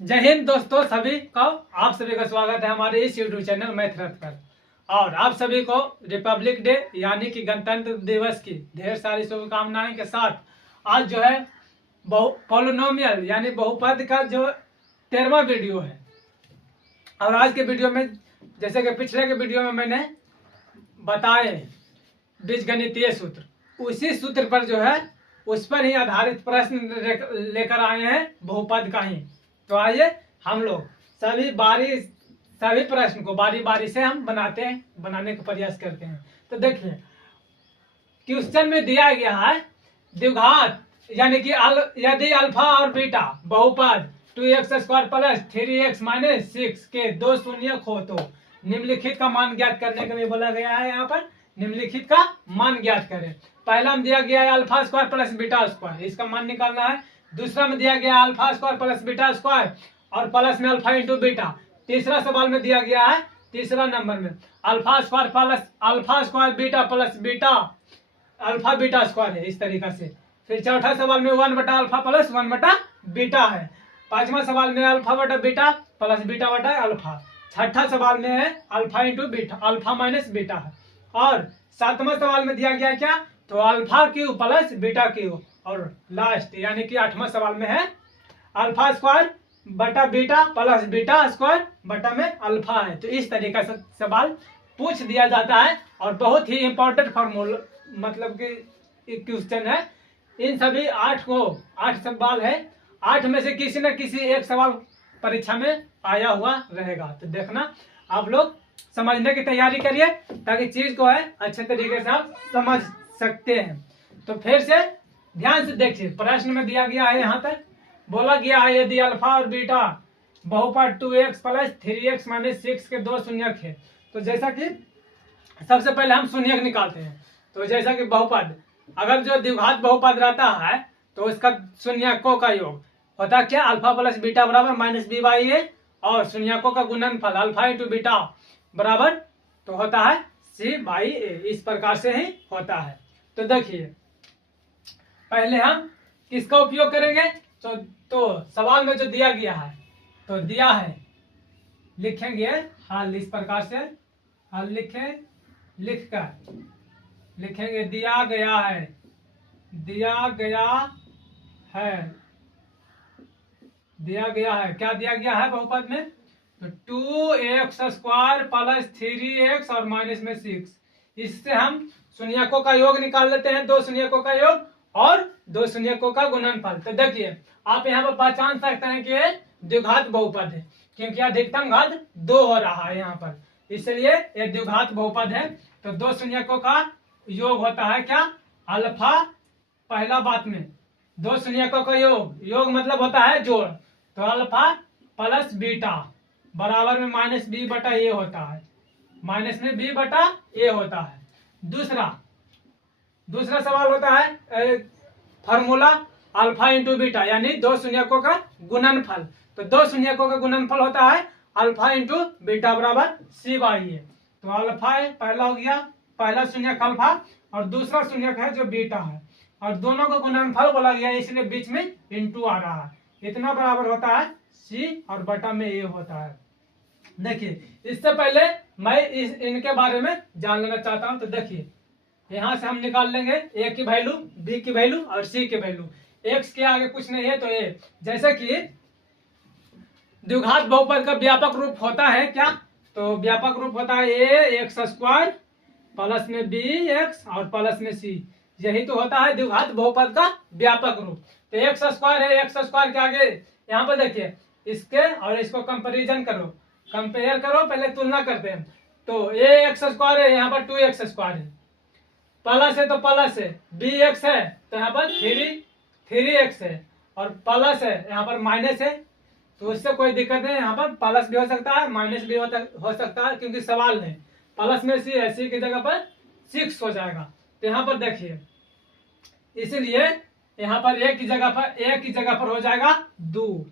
जय हिंद दोस्तों, सभी को आप सभी का स्वागत है हमारे इस यूट्यूब चैनल मैथ रथ पर। और आप सभी को रिपब्लिक डे यानी कि गणतंत्र दिवस की ढेर सारी शुभकामनाएं के साथ आज जो है पॉलिनोमियल यानी बहुपद का जो 13वां वीडियो है। और आज के वीडियो में जैसे कि पिछले के वीडियो में मैंने बताए बीजगणितीय सूत्र, उसी सूत्र पर जो है उस पर ही आधारित प्रश्न लेकर आए हैं बहुपद का ही। तो आइए हम लोग सभी प्रश्न को बारी बारी से हम बनाने का प्रयास करते हैं। तो देखिए क्वेश्चन में दिया गया है द्विघात यानी कि यदि अल्फा और बीटा बहुपद 2x² प्लस 3x माइनस 6 के दो शून्यक हो तो निम्नलिखित का मान ज्ञात करने के लिए बोला गया है। यहाँ पर निम्नलिखित का मान ज्ञात करें। पहला में दिया गया है alpha square plus beta square, इसका मान निकालना है। दूसरा में दिया गया alpha square plus beta square और प्लस में अल्फा इंटू बीटा। तीसरा सवाल में दिया गया है तीसरा नंबर में alpha square beta plus beta alpha beta square है, इस तरीका से। फिर चौथा सवाल में 1 बटा अल्फा प्लस 1 बटा बीटा है। पांचवा सवाल में अल्फा बटा बीटा प्लस बीटा बटा अल्फा। छठा सवाल में है alpha into beta alpha minus beta है। और सातवां सवाल में दिया गया क्या, तो alpha cube plus beta cube. और लास्ट यानी कि 8वां सवाल में है अल्फा स्क्वायर बटा बीटा प्लस बीटा स्क्वायर बटा में अल्फा है। तो इस तरीका से सवाल पूछ दिया जाता है और बहुत ही इंपॉर्टेंट फॉर्मूला मतलब कि क्वेश्चन है। इन सभी 8 सवाल है, 8 में से किसी न किसी एक सवाल परीक्षा में आया हुआ रहेगा। तो देखना आप लोग समझने की तैयारी करिए ताकि चीज को है अच्छे तरीके से आप समझ सकते हैं। तो फिर से ध्यान से देखिए, प्रश्न में दिया गया है, यहाँ तक बोला गया है यदि अल्फा और बीटा बहुपद 2x प्लस 3x माइनस 6 के दो शून्यक है। तो जैसा कि सबसे पहले हम शून्यक निकालते हैं। तो जैसा कि बहुपद अगर जो द्विघात बहुपद रहता है तो उसका शून्यकों का योग होता है क्या, अल्फा प्लस बीटा बराबर माइनस बी बाई ए। और शून्यकों का गुणनफल अल्फा इंटू बीटा बराबर तो होता है सी बाई ए। इस प्रकार से ही होता है। तो देखिए पहले हम किसका उपयोग करेंगे, तो सवाल में जो दिया गया है तो दिया है लिखेंगे हल। इस प्रकार से हल लिखेंगे दिया गया है क्या दिया गया है बहुपद में, तो 2x² प्लस 3x और माइनस में 6। इससे हम शून्यकों का योग निकाल लेते हैं, दो शून्यकों का योग और दो शून्यकों का गुणनफल। तो देखिए आप यहाँ पर पहचान सकते हैं कि द्विघात बहुपद है क्योंकि अधिकतम घात 2 हो रहा है यहाँ पर, इसलिए ये द्विघात बहुपद है। तो दो शून्यकों का योग होता है क्या, अल्फा। पहला बात में दो शून्यकों का योग मतलब होता है जोड़, तो अल्फा प्लस बीटा बराबर में माइनस बी बटा ए होता है, माइनस में बी बटा ए होता है। दूसरा सवाल होता है फॉर्मूला अल्फा इंटू बीटा यानी दो शून्यकों का गुणनफल। तो दो शून्यकों का गुणनफल होता है अल्फा इंटू बीटा बराबर सी बाई ए। तो अल्फा पहला हो गया, पहला शून्यक अल्फा और दूसरा शून्यक है जो बीटा है, और दोनों का गुणनफल बोला गया है इसलिए बीच में इंटू आ रहा है। इतना बराबर होता है सी और बटा में ए होता है। देखिए इससे पहले मैं इनके बारे में जान लेना चाहता हूं। तो देखिए यहां से हम निकाल लेंगे ए की वैल्यू, बी की वैल्यू और सी की वैल्यू। एक्स के आगे कुछ नहीं है तो ए। जैसे कि द्विघात बहुपद का व्यापक रूप होता है क्या, तो व्यापक रूप होता है ए x² प्लस में बी एक्स और प्लस में सी। यही तो होता है द्विघात बहुपद का व्यापक रूप। तो x² है, x² के आगे यहाँ पर देखिए इसके और इसको कंपेयर करो, पहले तुलना करते हैं। तो ए x² है, यहाँ पर 2x² है, प्लस है तो प्लस है, बी एक्स है तो यहाँ पर 3x है, और प्लस है यहाँ पर माइनस है। तो उससे कोई दिक्कत नहीं, यहाँ पर प्लस भी हो सकता है माइनस भी हो सकता है क्योंकि सवाल है। प्लस में सी है, सी की जगह पर 6 हो जाएगा। तो यहाँ पर देखिए इसीलिए यहाँ पर ए की जगह पर हो जाएगा 2,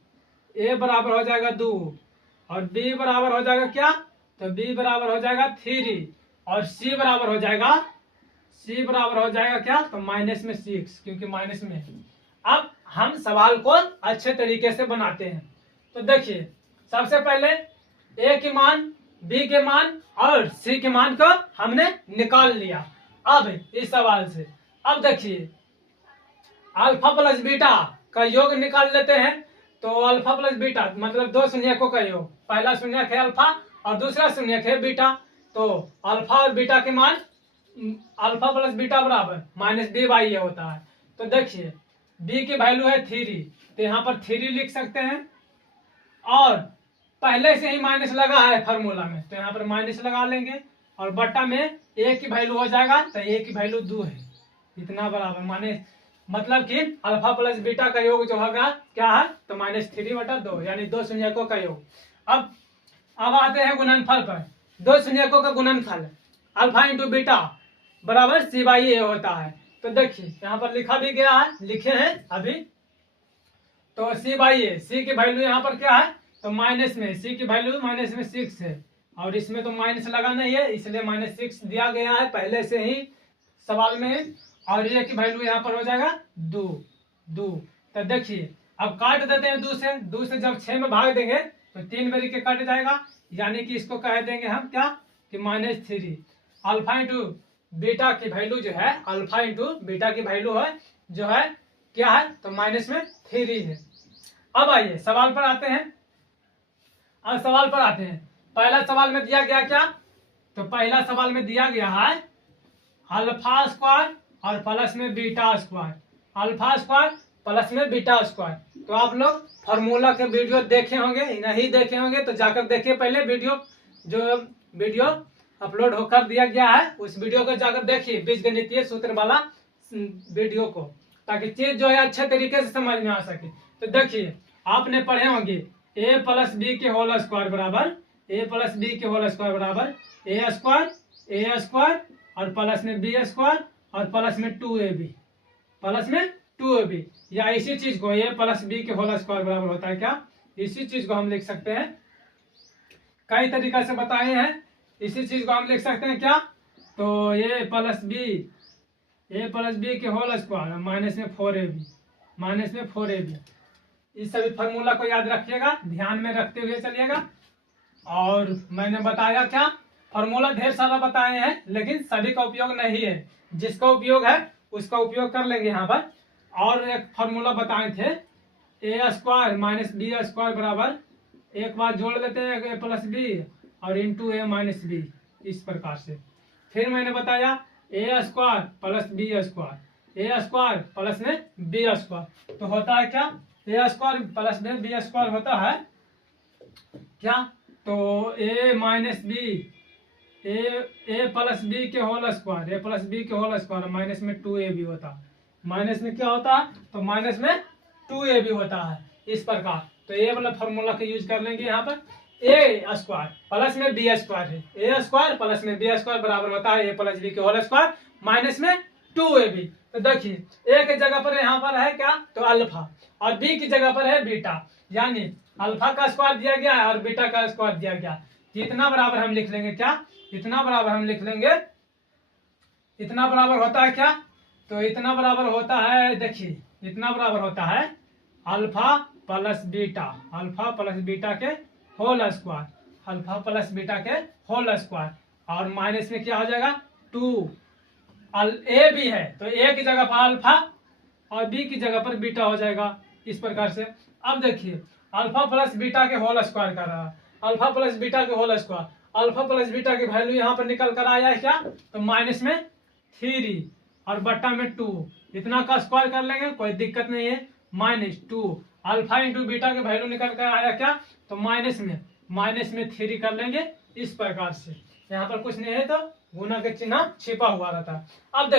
ए बराबर हो जाएगा 2 और बी बराबर हो जाएगा क्या, तो बी बराबर हो जाएगा 3 और सी बराबर हो जाएगा क्या, तो माइनस में 6 क्योंकि माइनस में है। अब हम सवाल को अच्छे तरीके से बनाते हैं। तो देखिए सबसे पहले ए के मान, बी के मान और सी के मान को हमने निकाल लिया। अब इस सवाल से अब देखिए अल्फा प्लस बीटा का योग निकाल लेते हैं। तो अल्फा प्लस बीटा मतलब दो शून्यकों का योग, पहला शून्यक है अल्फा और दूसरा शून्यक है बीटा। तो अल्फा और बीटा के मान अल्फा प्लस बीटा बराबर माइनस बी बाई ए होता है। तो देखिए बी की वैल्यू है 3, तो यहाँ पर 3 लिख सकते हैं और पहले से ही माइनस लगा है फार्मूला में, तो यहाँ पर माइनस लगा लेंगे और बट्टा में ए की वैल्यू हो जाएगा, तो ए की वैल्यू 2 है, इतना बराबर माने मतलब कि अल्फा प्लस बीटा का योग जो होगा क्या है, तो -3/2 यानी दो शून्यकों का योग। अब आते हैं गुणनफल पर। दो शून्यकों का गुणनफल अल्फा इंटू बीटा बराबर सी बाई ए होता है। तो देखिए यहाँ पर लिखा भी गया है, लिखे हैं अभी। तो सी बाई ए, सी की वैल्यू यहाँ पर क्या है, तो माइनस में सी की वैल्यू माइनस में 6 है और इसमें तो माइनस लगा नहीं है, इसलिए -6 दिया गया है पहले से ही सवाल में। और ये की वैल्यू यहाँ पर हो जाएगा 2। तो देखिए अब काट देते हैं 2 से जब 6 में भाग देंगे तो 3 बारी के कट जाएगा, यानी कि इसको कह देंगे हम क्या कि -3। अल्फा इंटू बीटा की वैल्यू जो है, अल्फा इंटू बीटा की वैल्यू है जो है क्या है, तो -3 है। अब आइए सवाल पर आते हैं। अब सवाल पर आते हैं। पहला सवाल में दिया गया क्या, तो पहला सवाल में दिया गया है अल्फा स्क्वायर और प्लस में beta square, alpha square plus में बीटा स्क्वायर। तो आप लोग फार्मूला के वीडियो देखे होंगे, नहीं देखे होंगे तो जाकर देखिए पहले वीडियो, जो वीडियो अपलोड होकर दिया गया है उस वीडियो को जाकर देखिए, बीजगणितीय सूत्र वाला वीडियो को, ताकि चीज जो है अच्छे तरीके से समझ में आ सके। तो देखिए आपने पढ़े होंगे a प्लस बी के होल स्क्वायर बराबर ए स्क्वायर और प्लस में बी स्क्वायर और प्लस में 2ab, या इसी चीज को a प्लस बी के होल स्क्वायर बराबर होता है क्या, इसी चीज को हम लिख सकते हैं, कई तरीका से बताए हैं। इसी चीज को हम लिख सकते हैं क्या, तो a प्लस बी के होल स्क्वायर माइनस में 4ab। इस सभी फार्मूला को याद रखिएगा, ध्यान में रखते हुए चलिएगा। और मैंने बताया क्या, फार्मूला ढेर सारा बताए हैं लेकिन सभी का उपयोग नहीं है, जिसका उपयोग है उसका उपयोग कर लेंगे यहाँ पर। और एक फार्मूला बताए थे ए स्क्वायर माइनस बी स्क्वायर बराबर, एक बार जोड़ लेते हैं ए प्लस बी और इंटू ए माइनस बी, इस प्रकार से। फिर मैंने बताया ए स्क्वायर प्लस बी प्लस में बी स्क्वायर, तो होता है क्या, ए स्क्वायर प्लस में बी स्क्वायर होता है क्या, तो ए माइनस बी ए प्लस बी के होल स्क्वायर माइनस में 2ab होता है, माइनस में क्या होता है, तो माइनस में 2ab होता है, इस प्रकार। तो ये वाला फॉर्मूला का यूज कर लेंगे यहाँ पर। ए स्क्वायर प्लस में बी स्क्वायर है, ए स्क्वायर प्लस में बी स्क्वायर बराबर होता है ए प्लस बी के होल स्क्वायर माइनस में 2ab। तो देखिए ए की जगह पर यहाँ पर है क्या, तो अल्फा, और बी की जगह पर है बीटा, यानी अल्फा का स्क्वायर दिया गया है और बीटा का स्क्वायर दिया गया। इतना बराबर हम लिख लेंगे क्या, इतना बराबर हम लिख लेंगे, इतना बराबर होता है क्या, तो इतना बराबर होता है, देखिए इतना बराबर होता है अल्फा प्लस बीटा के होल स्क्वायर, और माइनस में क्या हो जाएगा 2। ए भी है तो ए की जगह पर अल्फा और बी की जगह पर बीटा हो जाएगा, इस प्रकार से। अब देखिए अल्फा प्लस बीटा के होल स्क्वायर कर रहा है, अल्फा प्लस बीटा के whole square, alpha plus beta की वैल्यू यहाँ पर निकल कर आया है क्या, तो माइनस में 3 और बट्टा में 2, इतना का स्क्वायर कर लेंगे, कोई दिक्कत नहीं है। -2 अल्फा इंटू बीटा की वैल्यू निकल कर आया क्या, तो माइनस में 3 कर लेंगे, इस प्रकार से। यहाँ पर कुछ नहीं है तो गुना के चिन्ह छिपा हुआ रहता है। अब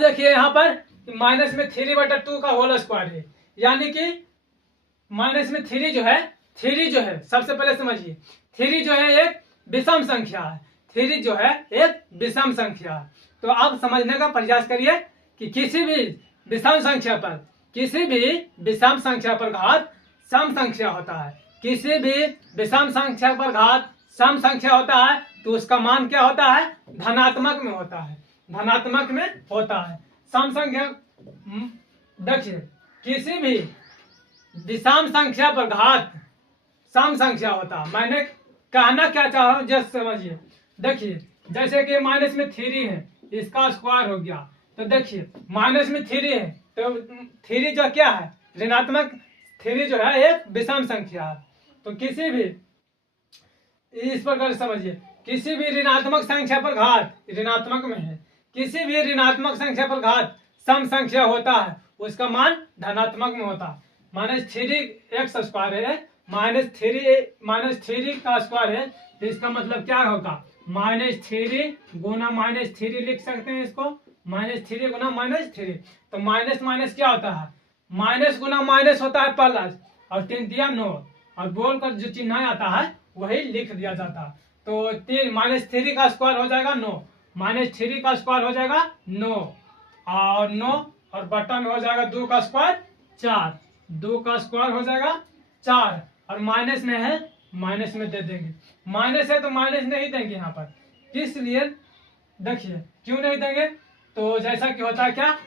देखिए यहाँ पर माइनस में 3/2 का होल स्क्वायर है, यानी कि माइनस में 3 जो है सबसे पहले समझिए 3 जो है एक विषम संख्या है, 3 जो है एक विषम संख्या है। तो आप समझने का प्रयास करिए कि किसी भी विषम संख्या पर घात सम संख्या होता है, किसी भी विषम संख्या पर घात सम संख्या होता है तो उसका मान क्या होता है, धनात्मक में होता है, सम संख्या। देखिए किसी भी विषम संख्या पर घात सम संख्या होता है। मैंने कहना क्या चाह रहा हूँ जस्ट समझिए। देखिए जैसे कि माइनस में 3 है, इसका स्क्वायर हो गया, तो देखिए माइनस में 3 है, तो 3 जो क्या है ऋणात्मक, 3 जो है एक विषम संख्या है। तो किसी भी इस प्रकार समझिए, किसी भी ऋणात्मक संख्या पर घात, ऋणात्मक में है, किसी भी ऋणात्मक संख्या पर घात सम संख्या होता है, उसका मान धनात्मक में होता है। -3 एक्स स्क्वायर है, -3 का स्क्वायर है, तो इसका मतलब क्या होगा -3 गुना -3 लिख सकते हैं इसको, -3 गुना -3। तो माइनस माइनस क्या होता है, माइनस गुना माइनस होता है प्लस, और 3 दिया 9, और बोलकर जो चिन्ह आता है वही लिख दिया जाता है। तो -3 का स्क्वायर हो जाएगा 9, -3 का स्क्वायर हो जाएगा 9, और 9 और बट्टा में हो जाएगा 2 का स्क्वायर 4, 2 का स्क्वायर हो जाएगा 4, और माइनस में है माइनस में दे देंगे, माइनस है तो माइनस नहीं देंगे यहाँ पर, किस लिए देखिए क्यों नहीं देंगे, तो जैसा कि होता है क्या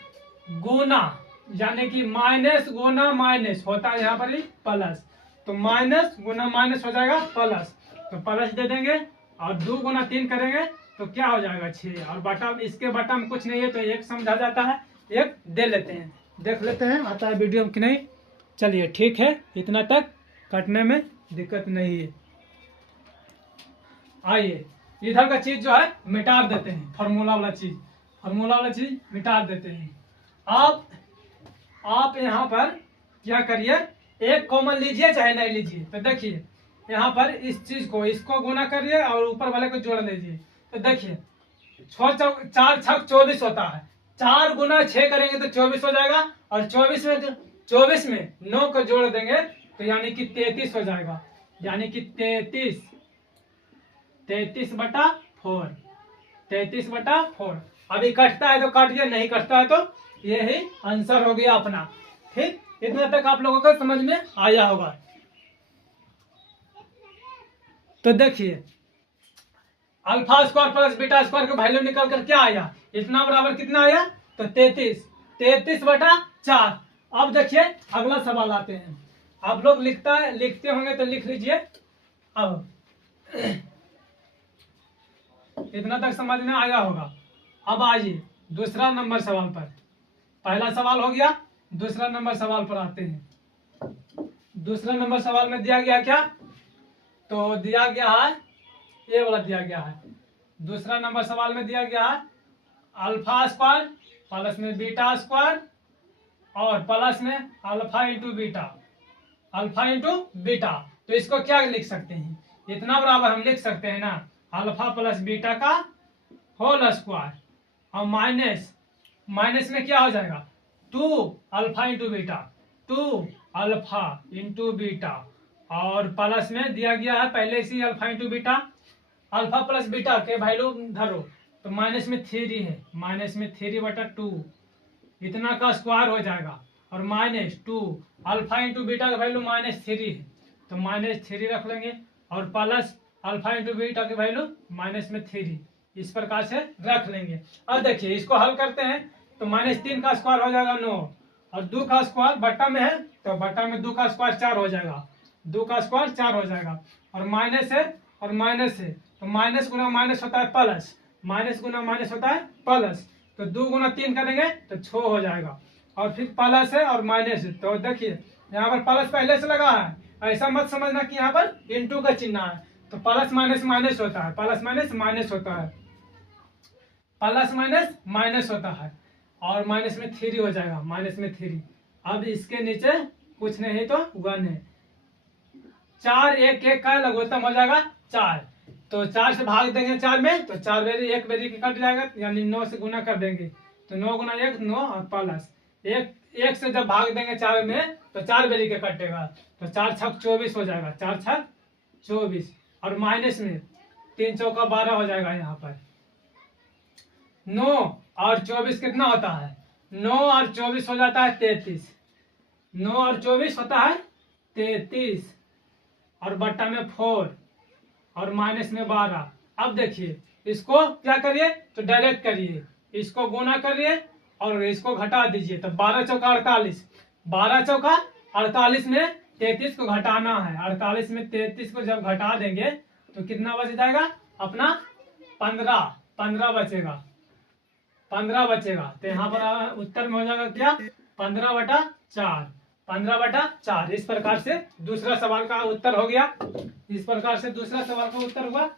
गुना, यानी कि माइनस गुना माइनस होता है यहाँ पर ही प्लस, तो माइनस गुना माइनस हो जाएगा प्लस, तो प्लस दे देंगे, और 2 गुना 3 करेंगे तो क्या हो जाएगा 6, और बटा इसके बटा में कुछ नहीं है तो 1 समझा जाता है, 1 दे लेते हैं, देख लेते हैं आता है वीडियो कि नहीं। चलिए ठीक है, इतना तक कटने में दिक्कत नहीं है। आइए इधर का चीज जो है मिटा देते हैं, फार्मूला वाला चीज मिटा देते हैं। आप यहाँ पर क्या करिए, एक कॉमन लीजिए चाहे नहीं लीजिए, तो देखिए यहाँ पर इस चीज को इसको गुना करिए और ऊपर वाले को जोड़ लीजिए, तो देखिए 4 छक 24 होता है, 4 गुना 6 करेंगे तो 24 हो जाएगा, और 24 में 9 को जोड़ देंगे तो यानी कि 33 हो जाएगा, यानी कि 33 बटा 4, 33 बटा 4। अभी कटता है तो काटिए, नहीं कटता है तो यही आंसर हो गया अपना। ठीक, इतना तक आप लोगों को समझ में आया होगा। तो देखिए alpha square plus beta square का वैल्यू निकल कर क्या आया, इतना बराबर कितना आया, तो 33 बटा 4। अब देखिए अगला सवाल आते हैं, आप लोग लिखते होंगे तो लिख लीजिए। अब इतना तक समझ में आया होगा। अब आइए दूसरा नंबर सवाल पर, पहला सवाल हो गया, दूसरा नंबर सवाल पर आते हैं। दूसरा नंबर सवाल में दिया गया क्या, तो दिया गया है ये वाला दिया गया है। दूसरा नंबर सवाल में दिया गया है अल्फा स्क्वायर प्लस में बीटा स्क्वायर और प्लस में अल्फा इंटू बीटा। तो इसको क्या लिख सकते हैं, इतना बराबर हम लिख सकते हैं ना, अल्फा प्लस बीटा का होल स्क्वायर, और माइनस में क्या हो जाएगा 2 alpha into beta, 2 alpha into beta, और प्लस में दिया गया है पहले से alpha into beta, alpha plus beta के वैल्यू धरो तो माइनस में 3 है, माइनस में 3 बटा 2, इतना का स्क्वायर हो जाएगा, और -2 अल्फा इंटू बीटा का वैल्यू -3 है, तो -3 रख लेंगे, और प्लस अल्फा इंटू बीटा की वैल्यू -3, इस प्रकार से रख लेंगे। अब देखिए इसको हल करते हैं तो -3 का स्क्वायर हो जाएगा 9, और 2 का स्क्वायर बट्टा में है तो बट्टा में 2 का स्क्वायर 4 हो जाएगा, 2 का स्क्वायर 4 हो जाएगा, और माइनस है और माइनस है तो माइनस गुना माइनस होता है प्लस, माइनस गुना माइनस होता है प्लस, तो 2 गुना 3 करेंगे तो 6 हो जाएगा, और फिर प्लस है और माइनस है, तो देखिए यहाँ पर प्लस पहले से लगा है, ऐसा मत समझना कि यहाँ पर इंटू का चिन्ह है, तो प्लस माइनस माइनस होता है, प्लस माइनस माइनस होता है, प्लस माइनस माइनस होता है, और माइनस में 3 हो जाएगा, माइनस में 3। अब इसके नीचे कुछ नहीं तो 1 है, 4 1 का लघुत्तम हो जाएगा 4, तो 4 से भाग देंगे 4 में तो 4 बेरी 1 बेरी के कट जाएगा, यानी 9 से गुना कर देंगे तो 9 गुना 1 9, और प्लस 1 से जब भाग देंगे 4 में तो 4 बेरी के कटेगा, तो 4 छक 24 हो जाएगा, 4 छक 24, और माइनस में 3 चौका 12 हो जाएगा, यहाँ पर 9 और 24 कितना होता है, 9 और 24 हो जाता है 33, 9 और 24 होता है 33, और बट्टा में 4, और माइनस में 12। अब देखिए इसको क्या करिए, तो डायरेक्ट करिए, इसको गुना करिए और इसको घटा दीजिए, तो 12 चौका 48, 12 चौका 48 में 33 को घटाना है। 48 में 33 को जब घटा देंगे तो कितना बच जाएगा अपना 15 15 बचेगा, 15 बचेगा। तो यहाँ पर उत्तर में हो जाएगा क्या 15/4, 15/4। इस प्रकार से दूसरा सवाल का उत्तर हो गया। इस प्रकार से दूसरा सवाल का उत्तर हुआ।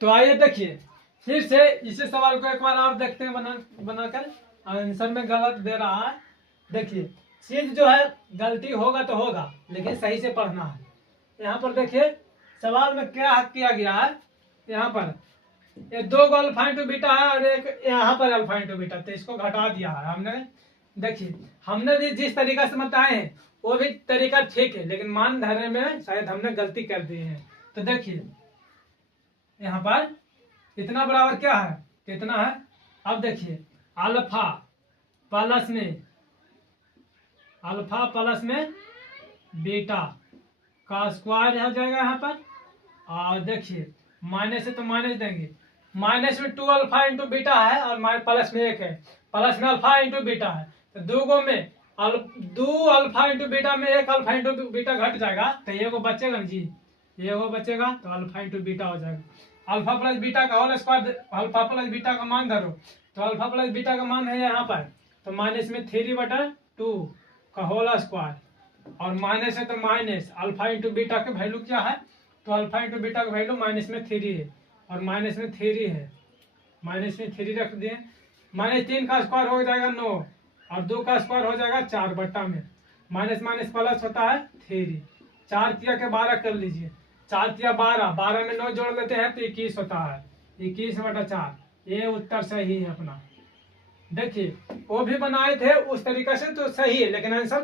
तो आइए देखिए फिर से इसी सवाल को एक बार और देखते हैं बनाकर। आंसर में गलत दे रहा है। देखिए चीज जो है गलती होगा तो होगा, लेकिन सही से पढ़ना है। यहाँ पर देखिए सवाल में क्या किया गया है। यहाँ पर ये 2 गो अल्फा इंटू बीटा है और एक यहाँ पर अल्फा इंटू बीटा, तो इसको घटा दिया है हमने। देखिए हमने भी जिस तरीका से बताए हैं वो भी तरीका ठीक है, लेकिन मान धरने में शायद हमने गलती कर दी है। तो देखिए यहाँ पर इतना बराबर क्या है, कितना है। अब देखिए अल्फा प्लस में बीटा का स्क्वायर हो जाएगा यहाँ पर। और देखिए माइनस है तो माइनस देंगे, माइनस में 2 अल्फा इंटू बीटा है और प्लस में 1 है, प्लस में अल्फा इंटू बीटा है। तो 2 गो में 2 अल्फा इंटू बीटा में 1 अल्फा इंटू बीटा घट जाएगा, तो ये को बचेगा ना जी, ये वो बचेगा। तो अल्फा इंटू बीटा हो जाएगा। अल्फा प्लस बीटा का whole square, alpha plus beta का मान धरो। तो अल्फा प्लस बीटा का मान है यहाँ पर, तो माइनस में 3/2 का होल स्क्वायर। और माइनस है तो माइनस अल्फा इंटू बीटा का वैल्यू क्या है, तो अल्फा इंटू बीटा का वैल्यू माइनस में 3 है और माइनस में 3 है, माइनस में 3 रख दिए। -3 का स्क्वायर हो जाएगा 9 और 2 का स्क्वायर हो जाएगा 4 बट्टा में माइनस माइनस प्लस होता है 3। 4 तिया के 12 कर लीजिए, 4 तिया 12, 12 में 9 जोड़ लेते हैं तो 21 होता है, 21/4। ये उत्तर सही है अपना। देखिए वो भी बनाए थे उस तरीके से तो सही है, लेकिन आंसर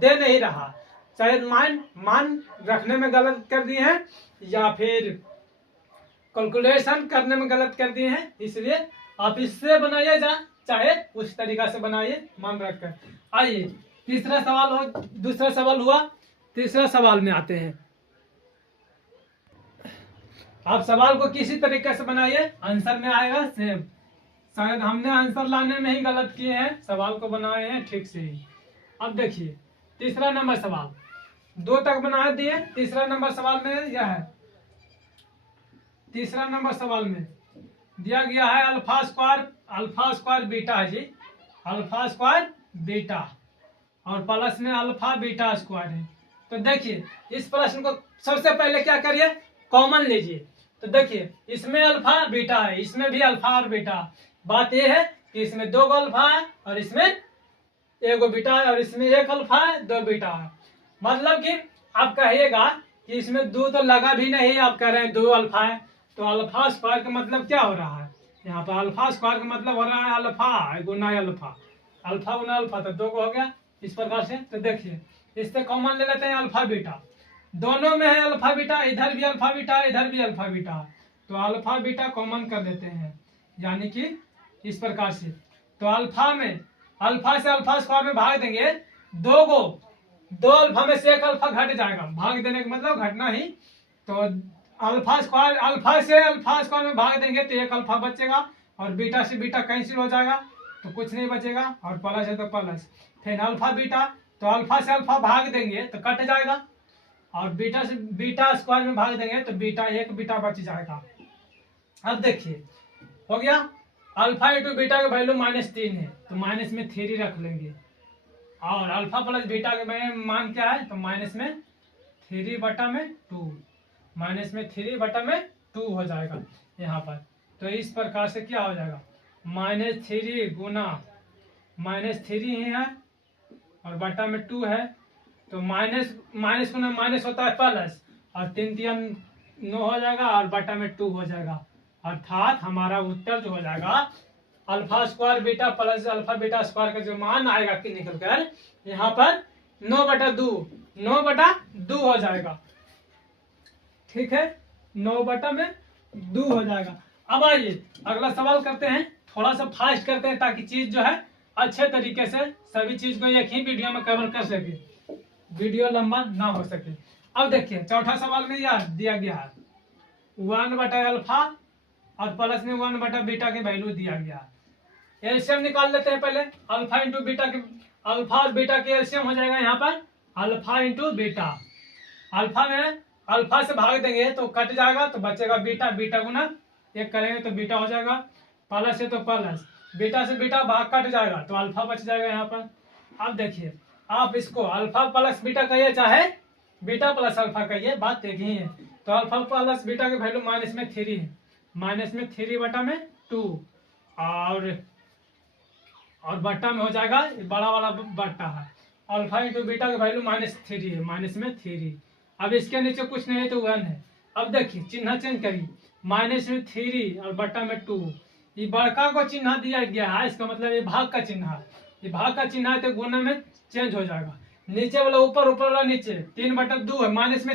दे नहीं रहा। शायद मान रखने में गलत कर दिए हैं या फिर कैलकुलेशन करने में गलत कर दिए हैं, इसलिए आप इससे बनाइए चाहे उस तरीका से बनाइए मान रखकर। आइए तीसरा सवाल हो, दूसरा सवाल हुआ, तीसरा सवाल में आते हैं। आप सवाल को किसी तरीके से बनाइए, आंसर में आएगा सेम। शायद हमने आंसर लाने में ही गलत किए हैं, सवाल को बनाए हैं ठीक से ही। अब देखिए तीसरा नंबर सवाल 2 तक बना दिए। तीसरा नंबर सवाल में यह है, तीसरा नंबर सवाल में दिया गया है अल्फा स्क्वायर बीटा है जी, अल्फा स्क्वायर बीटा और प्लस में अल्फा बीटा स्क्वायर है। तो देखिए इस प्रश्न को सबसे पहले क्या करिए, कॉमन लीजिए। तो देखिए इसमें अल्फा बीटा है, इसमें भी अल्फा और बीटा। बात यह है कि इसमें 2 अल्फा है और इसमें 1 बीटा है और इसमें 1 अल्फा है 2 बीटा है। मतलब कि आप कहिएगा कि इसमें 2 तो लगा भी नहीं, आप कह रहे हैं 2 अल्फा है, तो अल्फा स्क्वायर का मतलब क्या हो रहा है, यहाँ पर अल्फा स्क्वायर का मतलब हो रहा है अल्फा गुना अल्फा, अल्फा गुना अल्फा, तो 2 को हो गया इस प्रकार से। तो देखिए इससे कॉमन ले लेते हैं अल्फा बीटा, दोनों में है अल्फा बीटा, इधर भी अल्फा बीटा इधर भी अल्फा बीटा, तो अल्फा बीटा कॉमन कर लेते हैं, यानी कि इस प्रकार से। तो अल्फा में अल्फा से अल्फा स्क्वायर में भाग देंगे, 2 अल्फा में से 1 अल्फा घट जाएगा, भाग देने का मतलब घटना ही। तो अल्फा से अल्फा स्क्वायर में भाग देंगे तो 1 अल्फा बचेगा और बीटा से बीटा कैंसिल हो जाएगा तो कुछ नहीं बचेगा, और प्लस है तो प्लस। फिर अल्फा बीटा, तो अल्फा से अल्फा भाग देंगे तो कट जाएगा और बीटा से बीटा स्क्वायर में भाग देंगे तो बीटा 1 बीटा बच जाएगा। अब देखिए हो गया, अल्फा इंटू बीटा का वैल्यू -3 है तो माइनस में 3 रख लेंगे, और अल्फा प्लस बीटा का मान क्या है, तो माइनस में 3/2, माइनस में 3/2 हो जाएगा यहाँ पर। तो इस प्रकार से क्या हो जाएगा, -3 गुना -3 ही है और बटा में 2 है, तो माइनस गुना माइनस होता है प्लस, और 3 3 9 हो जाएगा और बटा में 2 हो जाएगा। अर्थात हमारा उत्तर जो हो जाएगा alpha square beta plus alpha beta square का जो मान आएगा कि निकल कर यहाँ पर 9/2 हो जाएगा। ठीक है, 9/2 हो जाएगा। अब आइए अगला सवाल करते हैं, थोड़ा सा फास्ट करते हैं ताकि चीज जो है अच्छे तरीके से सभी चीज को एक ही वीडियो में कवर कर सके, वीडियो लंबा ना हो सके। अब देखिए चौथा सवाल में यह दिया गया है 1/अल्फा और प्लस में 1/बीटा के वैल्यू दिया गया है। एलसीएम निकाल लेते हैं पहले, अल्फा इंटू बीटा के, अल्फा और बीटा के एलसीएम हो जाएगा यहाँ पर अल्फा इंटू बीटा। अल्फा में अल्फा से भाग देंगे तो कट जाएगा तो बचेगा बीटा, बीटा गुना एक करेंगे तो बीटा हो जाएगा, प्लस है तो प्लस, बीटा से बीटा भाग कट जाएगा तो अल्फा बच जाएगा यहाँ पर। अब देखिए आप इसको अल्फा प्लस बीटा कहिए चाहे बीटा प्लस अल्फा कहिए, बात एक ही है। तो अल्फा प्लस बीटा के वैल्यू -3 है, -3/2 और बट्टा में हो जाएगा बड़ा वाला बट्टा है, अल्फा इंटू बीटा के वैल्यू -3 है, -3। अब इसके नीचे कुछ नहीं है तो 1 है। अब देखिए चिन्ह चेंज करिए, -3 और बट्टा में 2, ये बड़का को चिन्ह दिया गया है, इसका मतलब ये भाग का चिन्ह है, ये भाग का चिन्ह है तो गुना में चेंज हो जाएगा। नीचे वाला ऊपर, ऊपर वाला नीचे, 3/2 है, माइनस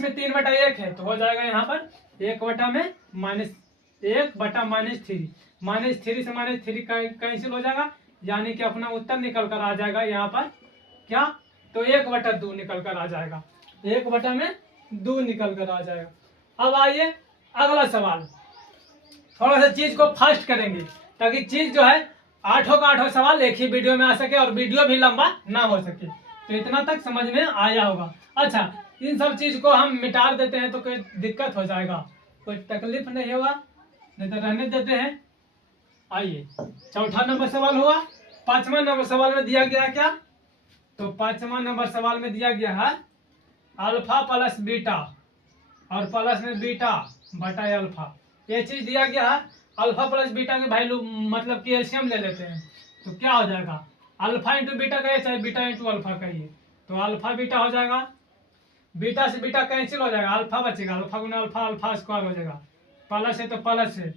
में 3/1 है तो हो जाएगा यहाँ पर 1/-3, -3 से -3 कैंसिल हो जाएगा, यानी कि अपना उत्तर निकल कर आ जाएगा यहाँ पर क्या, तो 1/2 निकल कर आ जाएगा, 1/2 निकल कर आ जाएगा। अब आइए अगला सवाल, थोड़ा सा चीज को फास्ट करेंगे ताकि चीज जो है 8 का 8 सवाल एक ही वीडियो में आ सके और वीडियो भी लंबा ना हो सके। तो इतना तक समझ में आया होगा। अच्छा, इन सब चीज को हम मिटा देते हैं तो कोई दिक्कत हो जाएगा, कोई तकलीफ नहीं होगा, नहीं तो रहने देते हैं। आइए चौथा नंबर सवाल हुआ, 5वां नंबर सवाल में दिया गया क्या, तो 5वां नंबर सवाल में दिया गया है अल्फा प्लस बीटा और प्लस में बीटा बटा अल्फा, ये चीज दिया गया है। अल्फा प्लस बीटा के वैल्यू मतलब कि एलसीएम ले लेते हैं तो क्या हो जाएगा, अल्फा इंटू बीटा कहिए चाहे बीटा इंटू अल्फा कहिए, तो अल्फा बीटा हो जाएगा, बीटा से बीटा कैंसिल हो जाएगा, अल्फा बचेगा, अल्फा गुना अल्फा, अल्फा स्क्वायर हो जाएगा, प्लस है तो प्लस है,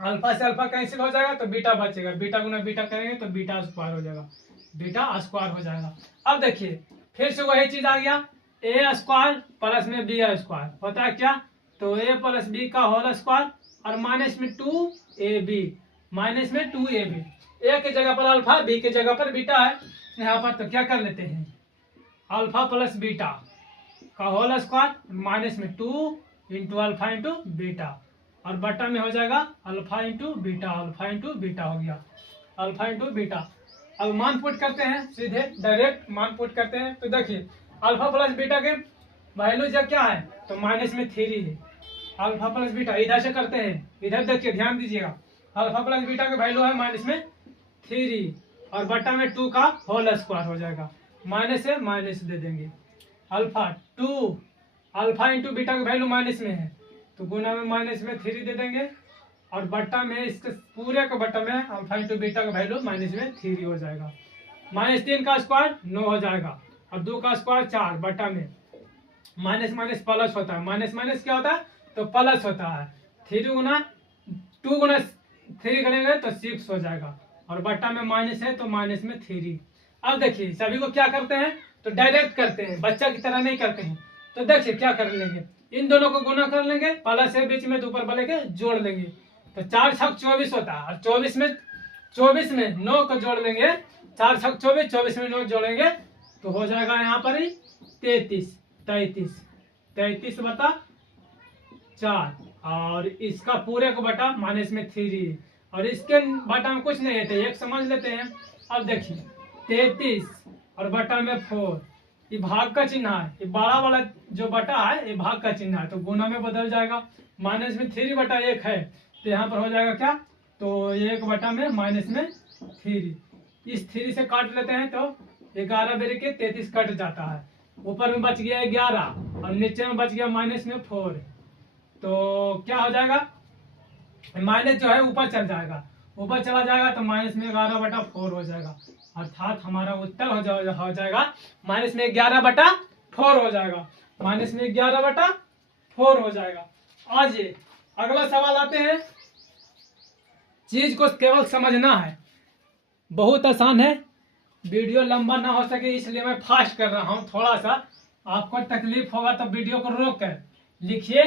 अल्फा से अल्फा कैंसिल हो जाएगा तो बीटा बचेगा, बीटा गुना बीटा करेंगे तो बीटा स्क्वायर हो जाएगा, बीटा स्क्वायर हो जाएगा। अब देखिए फिर से वही चीज आ गया, ए स्क्वायर प्लस में बी स्क्वायर होता है क्या, तो ए प्लस बी का होल स्क्वायर और -2ab, -2ab, ए के जगह पर अल्फा, बी के जगह पर बीटा है यहाँ पर, तो क्या कर लेते हैं अल्फा प्लस बीटा का whole square -2 into alpha into beta और बटा में हो जाएगा alpha into beta, alpha into beta हो गया, अल्फा इंटू बीटा। अब मान पुट करते हैं, सीधे डायरेक्ट मान पुट करते हैं, तो देखिए अल्फा प्लस बीटा के वैल्यू जब क्या है तो -3 है, अल्फा प्लस बीटा इधर से करते हैं, इधर देखिए ध्यान दीजिएगा, अल्फा प्लस बीटा का वैल्यू है -3 और बटा में 2 का होल स्क्वायर हो जाएगा, माइनस है माइनस दे देंगे, अल्फा 2 अल्फा इंटू बीटा का वैल्यू माइनस में है तो गुना में -3 दे देंगे और बट्टा में इसके पूरे का बट्टा में अल्फा इंटू बीटा का वैल्यू -3 हो जाएगा, -3 का स्क्वायर 9 हो जाएगा और 2 का स्क्वायर 4 बट्टा में माइनस प्लस होता है, माइनस क्या होता है तो प्लस होता है, 3 गुना 2 गुना 3 करेंगे तो 6 हो जाएगा और बट्टा में माइनस है तो -3। अब देखिए सभी को क्या करते हैं तो डायरेक्ट करते हैं, बच्चा की तरह नहीं करते हैं। तो देखिए क्या कर लेंगे, इन दोनों को गुना कर लेंगे, प्लस है बीच में तो ऊपर वाले के जोड़ लेंगे, तो 4 छक 24 होता है और 24 में 9 को जोड़ लेंगे, 4 छक 24, 24 में 9 जोड़ेंगे तो हो जाएगा यहाँ पर ही 33 बटा 4 और इसका पूरे को बटा -3 और इसके बटा में कुछ नहीं है तो एक समझ लेते हैं। अब देखिए 33 और बटा में 4, ये भाग का चिन्ह है, ये बड़ा वाला जो बटा है ये भाग का चिन्ह है तो गुना में बदल जाएगा, -3/1 है तो यहाँ पर हो जाएगा क्या, तो 1/-3, इस 3 से काट लेते हैं तो 11 बेरी के 33 कट जाता है, ऊपर में बच गया 11 और नीचे में बच गया -4, तो क्या हो जाएगा माइनस जो है ऊपर चल जाएगा, ऊपर चला जाएगा तो -11/4 हो जाएगा, अर्थात हमारा उत्तर हो जाएगा -11/4 हो जाएगा, -11/4 हो जाएगा। आज अगला सवाल आते हैं, चीज को केवल समझना है, बहुत आसान है, वीडियो लंबा ना हो सके इसलिए मैं फास्ट कर रहा हूँ थोड़ा सा आपको तकलीफ होगा तो वीडियो को रोक कर लिखिए,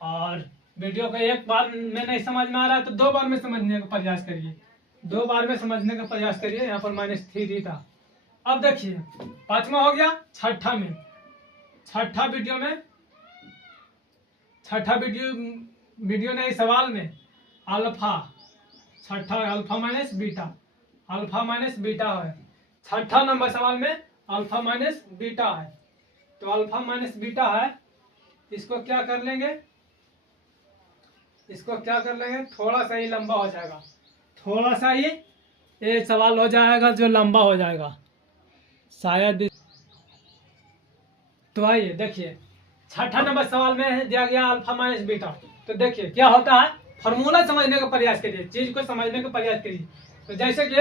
और वीडियो को एक बार में नहीं समझ में आ रहा है तो 2 बार में समझने का प्रयास करिए, 2 बार में समझने का प्रयास करिए। यहाँ पर -3 था। अब देखिए 5वां हो गया। छठा वीडियो नहीं, सवाल में अल्फा, छठा अल्फा माइनस बीटा है। छठा नंबर सवाल में अल्फा माइनस बीटा है। तो अल्फा माइनस बीटा है, इसको क्या कर लेंगे, थोड़ा सा ही लंबा हो जाएगा, थोड़ा सा ही ये सवाल हो जाएगा जो लंबा हो जाएगा शायद। तो आइए देखिए, छठा नंबर सवाल में दिया गया अल्फा माइनस बीटा। तो देखिए क्या होता है, फॉर्मूला समझने का प्रयास करिए, चीज को समझने का प्रयास करिए। तो जैसे कि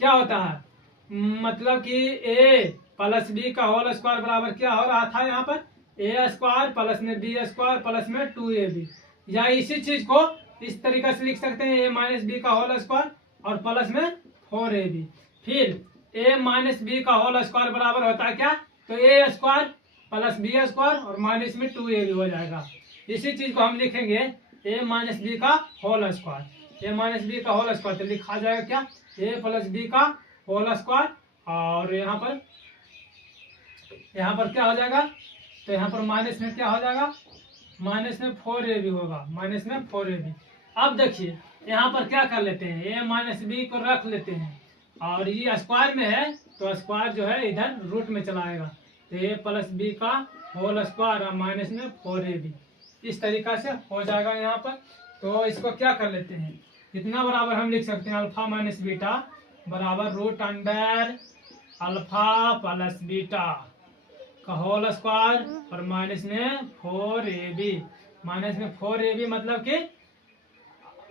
क्या होता है, मतलब कि a प्लस बी का होल स्क्वायर बराबर क्या हो रहा था यहाँ पर, a स्क्वायर प्लस में b स्क्वायर प्लस में 2ab, या इसी चीज को इस तरीके से लिख सकते हैं a माइनस बी का होल स्क्वायर और प्लस में 4ab। फिर a माइनस बी का होल स्क्वायर बराबर होता है क्या, तो a square plus B square और माइनस में 2ab हो जाएगा। इसी चीज को हम लिखेंगे a माइनस बी का होल स्क्वायर, तो लिखा जाएगा क्या, a प्लस बी का होल स्क्वायर, और यहाँ पर क्या हो जाएगा, तो यहाँ पर माइनस में क्या हो जाएगा, माइनस में 4ab होगा, माइनस में 4ab। अब देखिए यहाँ पर क्या कर लेते हैं, a माइनस बी को रख लेते हैं, और ये स्क्वायर में है तो स्क्वायर जो है इधर रूट में चला आएगा, तो a प्लस बी का होल स्क्वायर और माइनस में 4ab, इस तरीका से हो जाएगा यहाँ पर। तो इसको क्या कर लेते हैं, इतना बराबर हम लिख सकते हैं अल्फा माइनस बीटा बराबर root under alpha plus beta का होल स्क्वायर और माइनस में 4ab, मतलब कि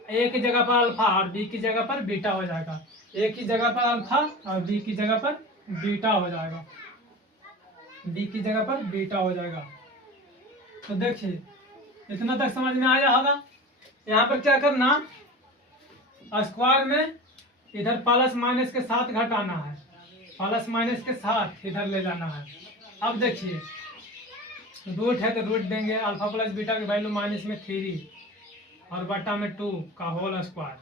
a की जगह पर अल्फा और b की जगह पर बीटा हो जाएगा, a की जगह पर अल्फा और b की जगह पर बीटा हो जाएगा, तो देखिए इतना तक समझ में आया होगा। यहाँ पर क्या करना, स्क्वायर में इधर प्लस माइनस के साथ घटाना है, प्लस माइनस के साथ इधर ले जाना है। अब देखिए रूट है तो रूट देंगे, अल्फा प्लस बीटा की वैल्यू माइनस में 3 और बटा में 2 का होल स्क्वायर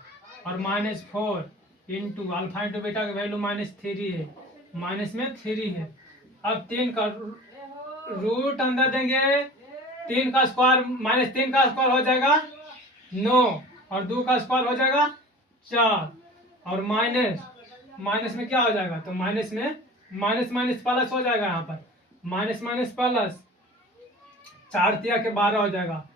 और -4 इंटू अल्फा इंटू बीटा की वैल्यू -3 है, माइनस में 3 है। अब 3 का रूट अंदर देंगे, 3 का स्क्वायर -3 का स्क्वायर हो जाएगा 9 और 2 का स्क्वायर हो जाएगा 4, और माइनस में क्या हो जाएगा, तो माइनस में माइनस प्लस हो जाएगा, यहाँ पर माइनस प्लस 4 तिया के 12 हो जाएगा,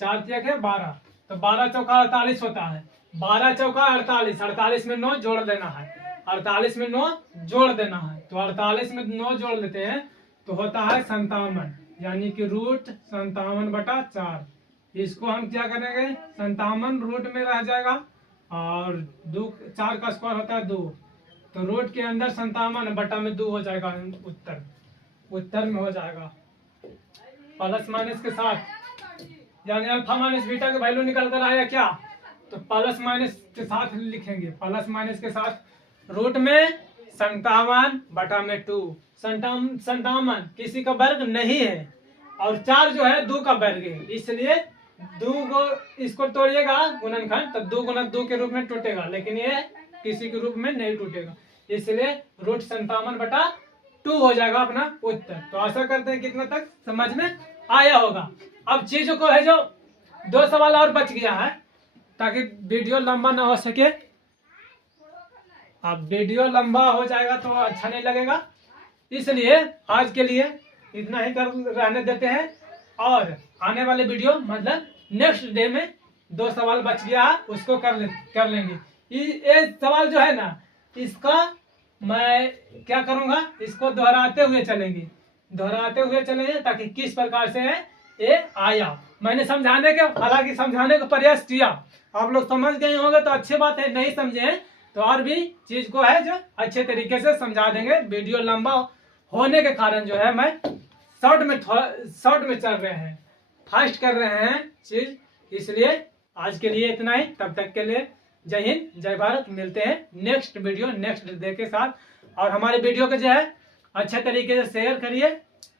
4 तिया के 12, तो 12 चौका 48 होता है, 12 चौका 48, 48 में 9 जोड़ देना है, 48 में 9 जोड़ देना है, तो 48 में 9 जोड़ देते हैं तो होता है 57, यानी कि रूट 57/4। इसको हम क्या करेंगे, 57 रूट में रह जाएगा और 4 का स्क्वायर होता है 2, तो रूट के अंदर 57 बटा में 2 हो जाएगा, उत्तर में हो जाएगा प्लस माइनस के साथ, यानी अल्फा माइनस बीटा का वैल्यू निकल कर आया क्या, तो प्लस माइनस के साथ लिखेंगे, प्लस माइनस के साथ रूट में 57 बटा में 2, 57 किसी का वर्ग नहीं है और 4 जो है 2 का वर्ग है, इसलिए 2 को इसको तोड़िएगा गुणनखंड तो 2 गुना 2 के रूप में टूटेगा, लेकिन ये किसी के रूप में नहीं टूटेगा, इसलिए रूट 57/2 हो जाएगा अपना उत्तर। तो आशा करते हैं कितना तक समझ में आया होगा। अब चीजों को है जो 2 सवाल और बच गया है ताकि वीडियो लंबा ना हो सके, अब वीडियो लंबा हो जाएगा तो अच्छा नहीं लगेगा, इसलिए आज के लिए इतना ही कर रहने देते हैं, और आने वाले वीडियो मतलब नेक्स्ट डे में 2 सवाल बच गया है उसको कर लेंगे। ये सवाल जो है ना, इसका मैं क्या करूंगा, इसको दोहराते हुए चलेंगे ताकि किस प्रकार से है ये आया। मैंने हालांकि समझाने का प्रयास किया, आप लोग समझ गए होंगे तो अच्छी बात है, नहीं समझे तो और भी चीज को है जो अच्छे तरीके से समझा देंगे। वीडियो लंबा होने के कारण जो है मैं शॉर्ट में चल रहे हैं, फास्ट कर रहे हैं चीज, इसलिए आज के लिए इतना ही। तब तक के लिए जय हिंद जय भारत, मिलते हैं नेक्स्ट वीडियो नेक्स्ट डे के साथ, और हमारे वीडियो को जो है अच्छे तरीके से शेयर करिए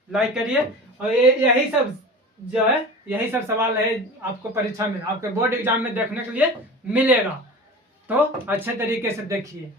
लाइक करिए। और यही सब जो है, यही सब सवाल है आपको परीक्षा में, आपके बोर्ड एग्जाम में देखने के लिए मिलेगा, तो अच्छे तरीके से देखिए।